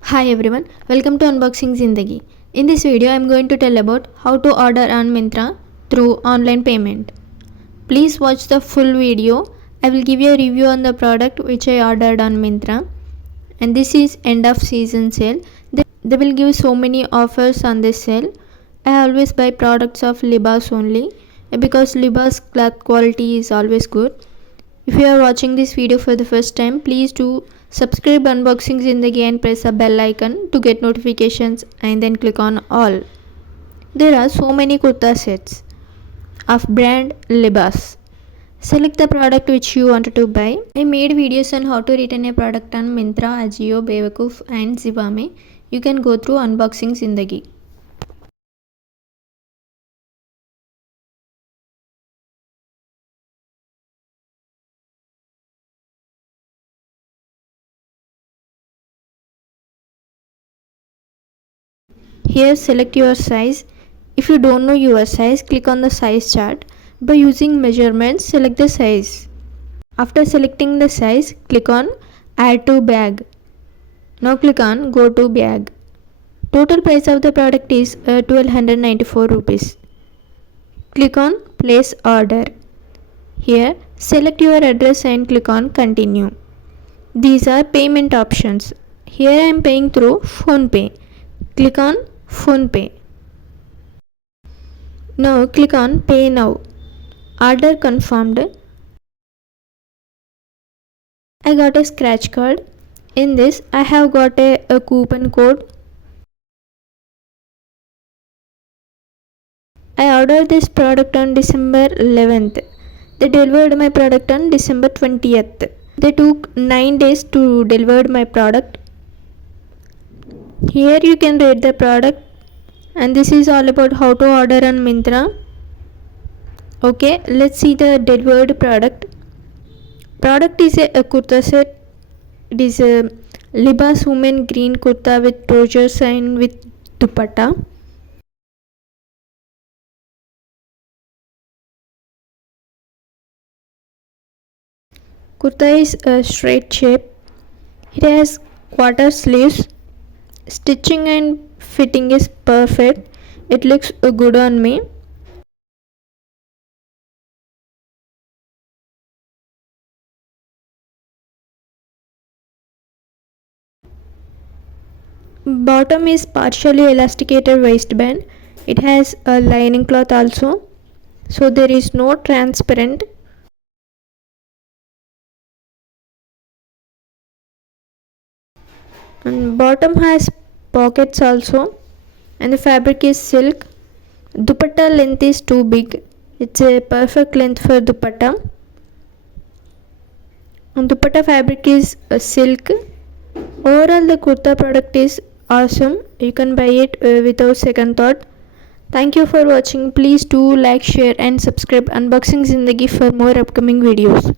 Hi everyone, welcome to Unboxing Zindagi. In this video, I am going to tell about how to order on Myntra through online payment. Please watch the full video. I will give you a review on the product which I ordered on Myntra. And this is end of season sale. They will give so many offers on this sale. I always buy products of Libas only because Libas cloth quality is always good. If you are watching this video for the first time, please do subscribe Unboxing Zindagi and press the bell icon to get notifications and then click on all. There are so many kurta sets of brand Libas. Select the product which you wanted to buy. I made videos on how to return a product on Myntra, Ajio, Bewakoof and Zivame. You can go through Unboxing Zindagi. Here select your size. If you don't know your size, click on the size chart. By using measurements, select the size. After selecting the size, click on add to bag. Now click on go to bag. Total price of the product is 1294 rupees. Click on place order. Here select your address and click on continue. These are payment options. Here I am paying through PhonePe. Click on PhonePe. Now click on pay now. Order confirmed. I got a scratch card. In this I have got a coupon code. I ordered this product on December 11th. They delivered my product on December 20th. They took 9 days to deliver my product. Here you can rate the product, and this is all about how to order on Myntra. Okay, let's see the delivered product. Product is a kurta set. It is a Libas women green kurta with trousers and with dupatta. Kurta is a straight shape. It has quarter sleeves. Stitching and fitting is perfect. It looks good on me. Bottom is partially elasticated waistband. It has a lining cloth also, so there is no transparent. And bottom has pockets also, and the fabric is silk. Dupatta length is too big. It's a perfect length for dupatta. And dupatta fabric is silk. Overall, the kurta product is awesome. You can buy it without second thought. Thank you for watching. Please do like, share and subscribe Unboxing Zindagi for more upcoming videos.